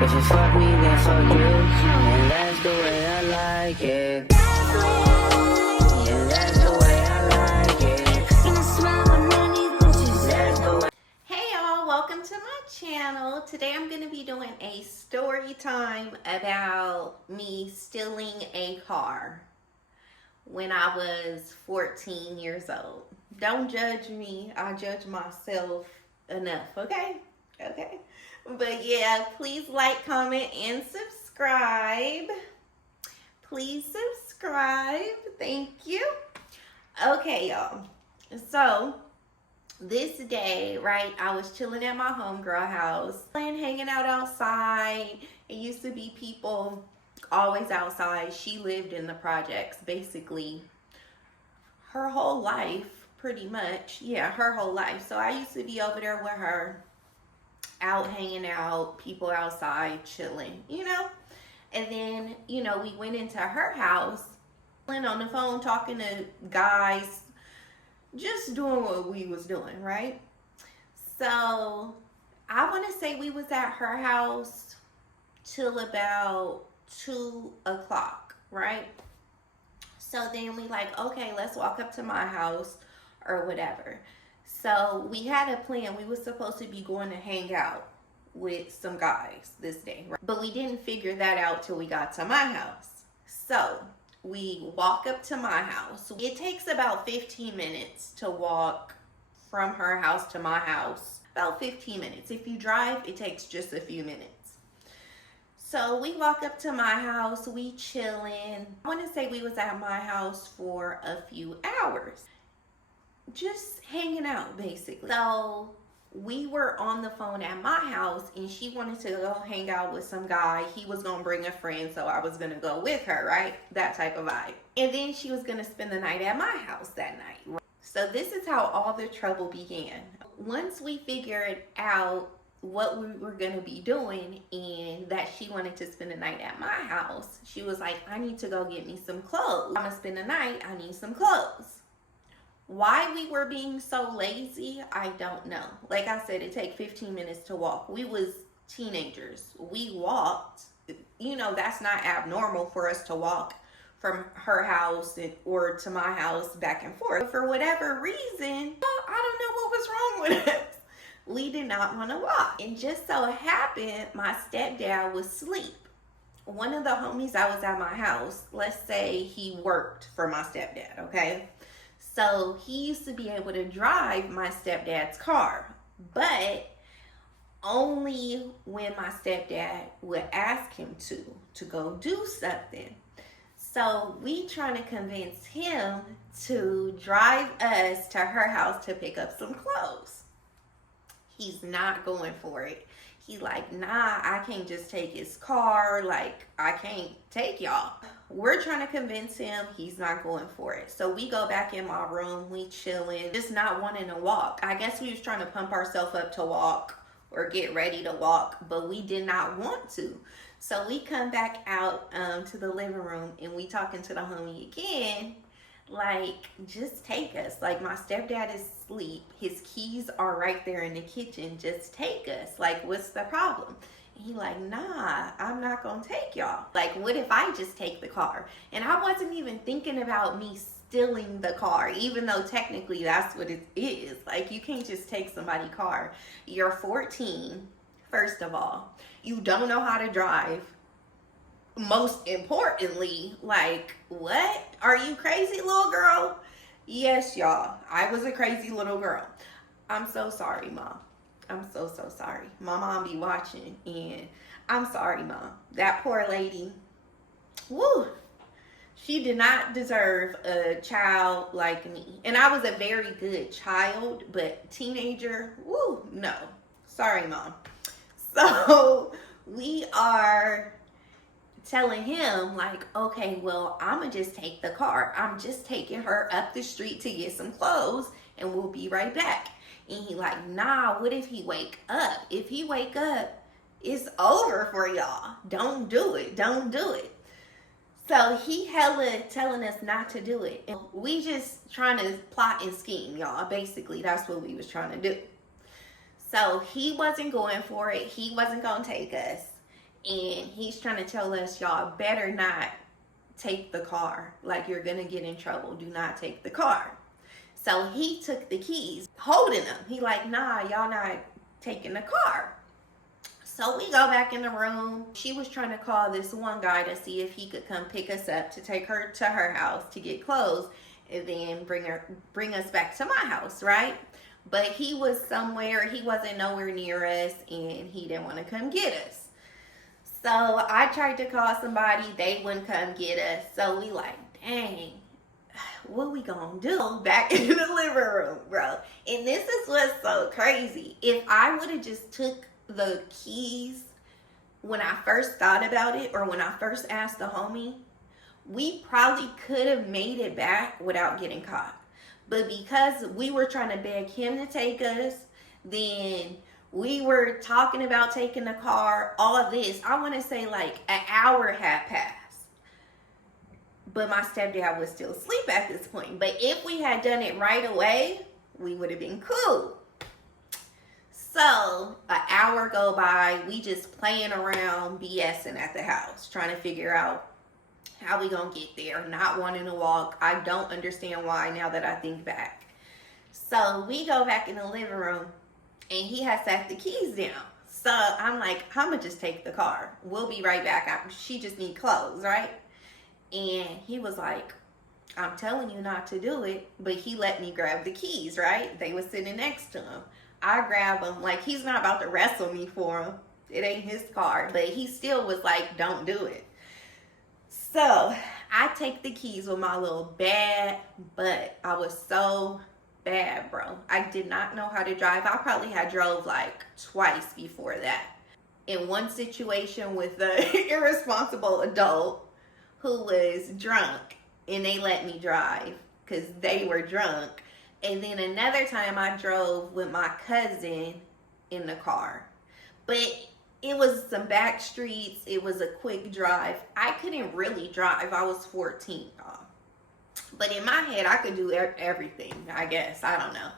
If you fuck me, then fuck you. And that's the way I like it. Yeah, that's the way I like it. That's the way. Hey y'all, welcome to my channel. Today I'm going to be doing a story time about me stealing a car when I was 14 years old. Don't judge me, I judge myself enough, okay? Okay. But yeah, please like, comment, and subscribe. Please subscribe. Thank you. Okay, y'all. So, this day, right, I was chilling at my homegirl house, hanging out outside. It used to be people always outside. She lived in the projects, basically, her whole life, pretty much. Yeah, her whole life. So I used to be over there with her, out hanging out, people outside chilling, you know. And then, you know, we went into her house, on the phone talking to guys, just doing what we was doing, right? So I want to say we was at her house till about 2 o'clock, right? So then we like, okay, let's walk up to my house or whatever. So we had a plan. We were supposed to be going to hang out with some guys this day, right? But we didn't figure that out till we got to my house. So we walk up to my house. It takes about 15 minutes to walk from her house to my house. About 15 minutes. If you drive, it takes just a few minutes. So we walk up to my house, we chilling. I want to say we was at my house for a few hours. Just hanging out, basically. So we were on the phone at my house, and she wanted to go hang out with some guy. He was gonna bring a friend, so I was gonna go with her, right? That type of vibe. And then she was gonna spend the night at my house that night. So this is how all the trouble began. Once we figured out what we were gonna be doing and that she wanted to spend the night at my house, she was like, I need to go get me some clothes. I'm gonna spend the night, I need some clothes. Why we were being so lazy, I don't know. Like I said, it takes 15 minutes to walk. We was teenagers. We walked. You know, that's not abnormal for us to walk from her house or to my house back and forth. But for whatever reason, I don't know what was wrong with us. We did not want to walk. And just so happened, my stepdad was asleep. One of the homies that was at my house, let's say he worked for my stepdad, okay? So he used to be able to drive my stepdad's car, but only when my stepdad would ask him to go do something. So we trying to convince him to drive us to her house to pick up some clothes. He's not going for it. He like, nah, I can't just take his car. Like, I can't take y'all. We're trying to convince him. He's not going for it. So we go back in my room. We chilling, just not wanting to walk. I guess we was trying to pump ourselves up to walk or get ready to walk, but we did not want to. So we come back out to the living room, and we talking to the homie again. Like, just take us. Like, my stepdad is asleep. His keys are right there in the kitchen. Just take us. Like, what's the problem? And he like, nah, I'm not gonna take y'all. Like, what if I just take the car? And I wasn't even thinking about me stealing the car, even though technically that's what it is. Like, you can't just take somebody's car. You're 14, first of all. You don't know how to drive. Most importantly, like, what? Are you crazy, little girl? Yes, y'all. I was a crazy little girl. I'm so sorry, Mom. I'm so sorry. My mom be watching, and I'm sorry, Mom. That poor lady, woo, she did not deserve a child like me. And I was a very good child, but teenager, woo, no. Sorry, Mom. So we are telling him like, okay, well, I'm gonna just take the car. I'm just taking her up the street to get some clothes, and we'll be right back. And he like, nah, what if he wake up? If he wake up, it's over for y'all. Don't do it. Don't do it. So he hella telling us not to do it. And we just trying to plot and scheme, y'all. Basically, that's what we was trying to do. So he wasn't going for it. He wasn't going to take us. And he's trying to tell us, y'all better not take the car. Like, you're gonna get in trouble. Do not take the car. So he took the keys, holding them. He like, nah, y'all not taking the car. So we go back in the room. She was trying to call this one guy to see if he could come pick us up to take her to her house to get clothes and then bring us back to my house, right? But he was somewhere, he wasn't nowhere near us, and he didn't want to come get us. So I tried to call somebody, they wouldn't come get us. So we like, dang, what we gonna do back in the living room, bro? And this is what's so crazy. If I would have just took the keys when I first thought about it, or when I first asked the homie, we probably could have made it back without getting caught. But because we were trying to beg him to take us, then we were talking about taking the car, all of this, I want to say like an hour had passed. But my stepdad was still asleep at this point. But if we had done it right away, we would have been cool. So an hour go by, we just playing around, BSing at the house, trying to figure out how we gonna get there, not wanting to walk. I don't understand why now that I think back. So we go back in the living room and he has set the keys down. So I'm like, I'm gonna just take the car. We'll be right back. She just need clothes, right? And he was like, I'm telling you not to do it, but he let me grab the keys, right? They were sitting next to him. I grab them, like he's not about to wrestle me for them. It ain't his car, but he still was like, don't do it. So I take the keys with my little bad butt. I was so bad, bro. I did not know how to drive. I probably had drove like twice before that. In one situation with an irresponsible adult who was drunk, and they let me drive because they were drunk. And then another time I drove with my cousin in the car. But it was some back streets. It was a quick drive. I couldn't really drive. I was 14, y'all. But in my head, I could do everything, I guess. I don't know.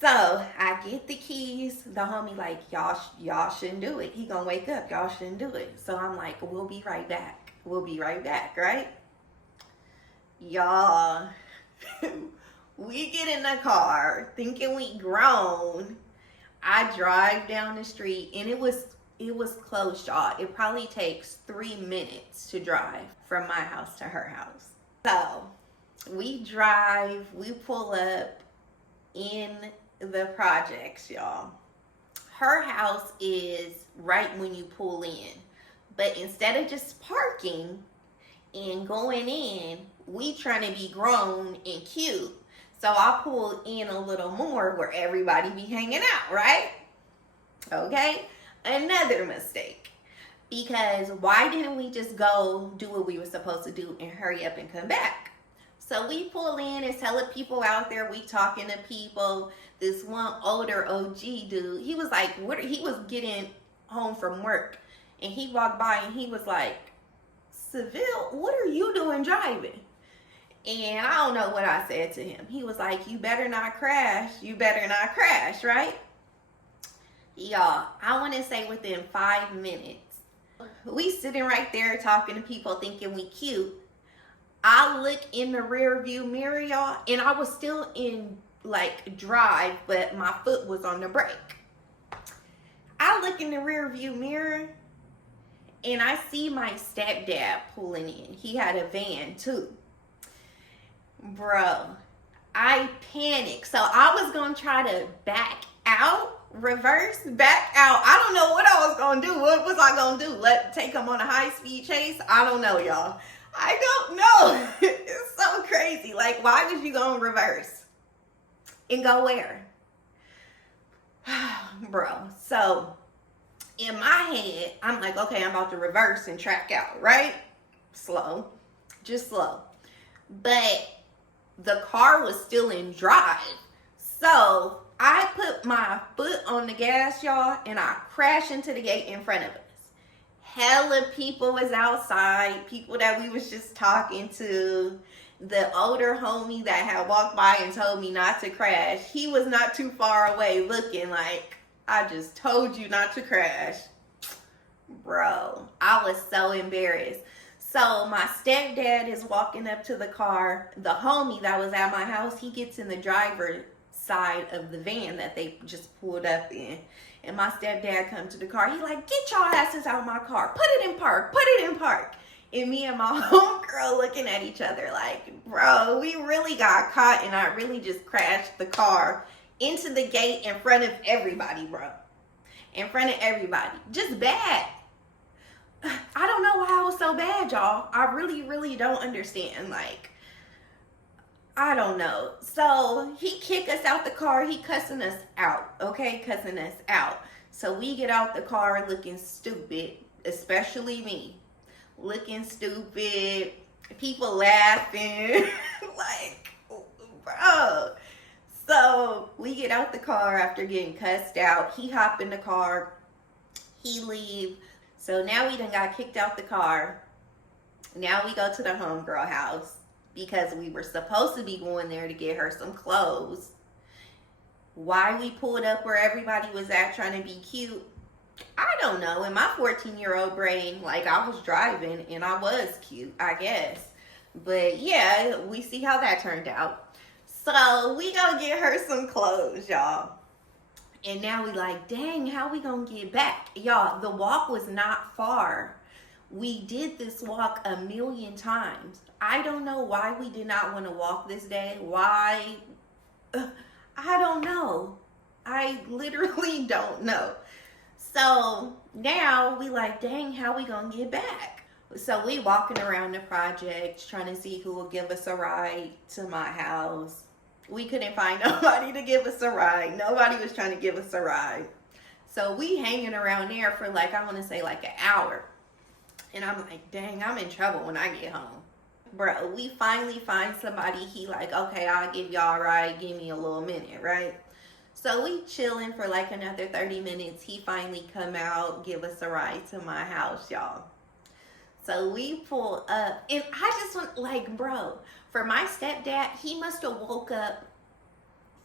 So I get the keys. The homie like, y'all shouldn't do it. He gonna wake up. Y'all shouldn't do it. So I'm like, we'll be right back. We'll be right back, right? Y'all, we get in the car thinking we grown. I drive down the street and it was close, y'all. It probably takes 3 minutes to drive from my house to her house. So we drive, we pull up in the projects, y'all. Her house is right when you pull in. But instead of just parking and going in, we trying to be grown and cute. So I pulled in a little more where everybody be hanging out, right? Okay, another mistake. Because why didn't we just go do what we were supposed to do and hurry up and come back? So we pull in and telling people out there, we talking to people. This one older OG dude, he was like, he was getting home from work. And he walked by and he was like, Seville, what are you doing driving? And I don't know what I said to him. He was like, you better not crash. You better not crash, right? Y'all, I want to say within 5 minutes, we sitting right there talking to people thinking we cute. I look in the rear view mirror, y'all, and I was still in like drive, but my foot was on the brake. I look in the rear view mirror and I see my stepdad pulling in. He had a van too. Bro, I panicked. So I was going to try to back out, reverse, back out. I don't know what I was going to do. What was I going to do? Take him on a high-speed chase? I don't know, y'all. I don't know. It's so crazy. Like, why was you going to reverse? And go where? Bro, so in my head, I'm like, okay, I'm about to reverse and track out, right? Slow. Just slow. But the car was still in drive. So I put my foot on the gas, y'all, and I crashed into the gate in front of us. Hella people was outside, people that we was just talking to. The older homie that had walked by and told me not to crash, he was not too far away looking like, I just told you not to crash. Bro, I was so embarrassed. So my stepdad is walking up to the car. The homie that was at my house, he gets in the driver's side of the van that they just pulled up in. And my stepdad comes to the car. He like, get your asses out of my car. Put it in park. Put it in park. And me and my homegirl looking at each other like, bro, we really got caught, and I really just crashed the car into the gate in front of everybody, bro. In front of everybody. Just bad. I don't know why I was so bad, y'all. I really, really don't understand. Like, I don't know. So he kicked us out the car. He cussing us out. Okay, cussing us out. So we get out the car looking stupid, especially me. Looking stupid. People laughing. Like, bro. So we get out the car after getting cussed out. He hop in the car. He leave. So now we done got kicked out the car. Now we go to the homegirl house because we were supposed to be going there to get her some clothes. Why we pulled up where everybody was at trying to be cute, I don't know. In my 14-year-old brain, like, I was driving and I was cute, I guess. But yeah, we see how that turned out. So we go get her some clothes, y'all. And now we like, dang, how we gonna get back? Y'all, the walk was not far. We did this walk a million times. I don't know why we did not want to walk this day. Why? I don't know. I literally don't know. So now we like, dang, how we gonna get back? So we walking around the project trying to see who will give us a ride to my house. We couldn't find nobody to give us a ride. Nobody was trying to give us a ride. So we hanging around there for like, I want to say like an hour. And I'm like, dang, I'm in trouble when I get home. Bro, we finally find somebody. He like, okay, I'll give y'all a ride. Give me a little minute, right? So we chilling for like another 30 minutes. He finally come out, give us a ride to my house, y'all. So we pull up, and I just want, like, bro, for my stepdad, he must have woke up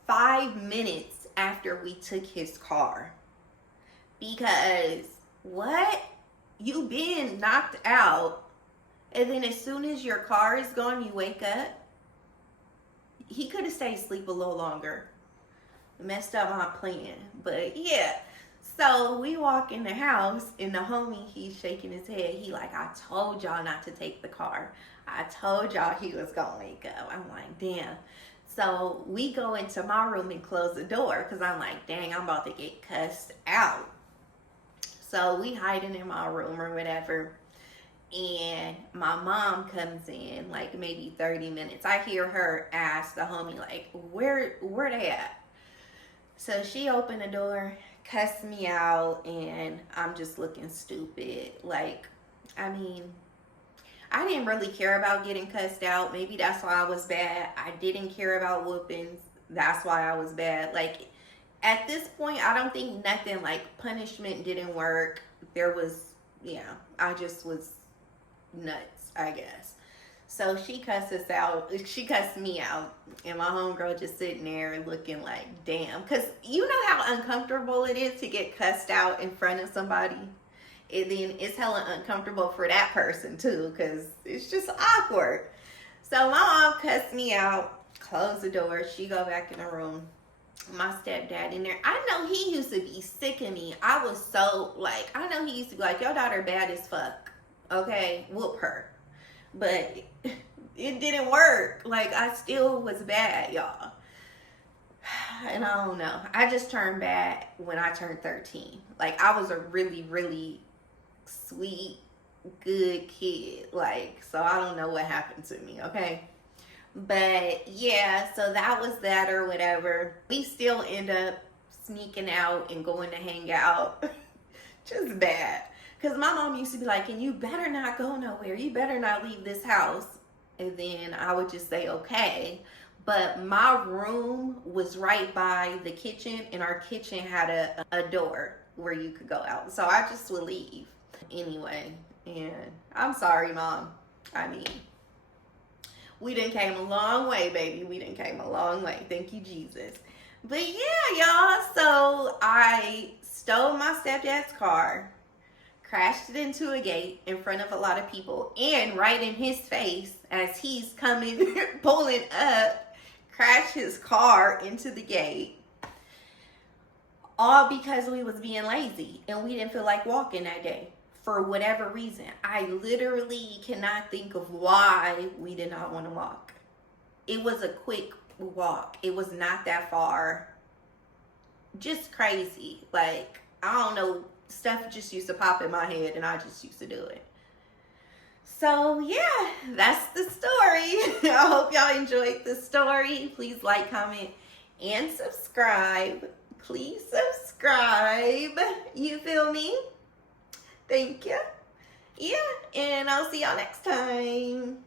5 minutes after we took his car. Because, what? You been knocked out, and then as soon as your car is gone, you wake up? He could have stayed asleep a little longer. Messed up my plan, but yeah. So we walk in the house, and the homie, he's shaking his head. He like, I told y'all not to take the car. I told y'all he was gonna wake up. I'm like, damn. So we go into my room and close the door because I'm like, dang, I'm about to get cussed out. So we hiding in my room or whatever. And my mom comes in like maybe 30 minutes. I hear her ask the homie like, where they at? So she opened the door, cussed me out, and I'm just looking stupid. Like, I mean, I didn't really care about getting cussed out. Maybe that's why I was bad. I didn't care about whoopings. That's why I was bad. Like, at this point, I don't think nothing like punishment didn't work. There was, yeah, I just was nuts, I guess. So she cussed us out. She cussed me out. And my homegirl just sitting there looking like, damn. Because you know how uncomfortable it is to get cussed out in front of somebody? And then it's hella uncomfortable for that person too. Because it's just awkward. So my mom cussed me out. Closed the door. She go back in the room. My stepdad in there. I know he used to be sick of me. I was so like, I know he used to be like, your daughter bad as fuck. Okay? Whoop her. But it didn't work. Like, I still was bad, y'all. And I don't know. I just turned bad when I turned 13. Like, I was a really, really sweet, good kid. Like, so I don't know what happened to me, okay? But, yeah, so that was that or whatever. We still end up sneaking out and going to hang out. Just bad. Because my mom used to be like, and you better not go nowhere. You better not leave this house. And then I would just say, okay. But my room was right by the kitchen, and our kitchen had a door where you could go out. So I just would leave anyway. And I'm sorry, Mom. I mean, we done came a long way, baby. We done came a long way. Thank you, Jesus. But yeah, y'all. So I stole my stepdad's car, crashed it into a gate in front of a lot of people, and right in his face as he's coming, pulling up, crashed his car into the gate. All because we was being lazy and we didn't feel like walking that day for whatever reason. I literally cannot think of why we did not want to walk. It was a quick walk. It was not that far. Just crazy. Like, I don't know, stuff just used to pop in my head and I just used to do it. So yeah, that's the story. I hope y'all enjoyed the story. Please like, comment, and subscribe. Please subscribe. You feel me? Thank you. Yeah, and I'll see y'all next time.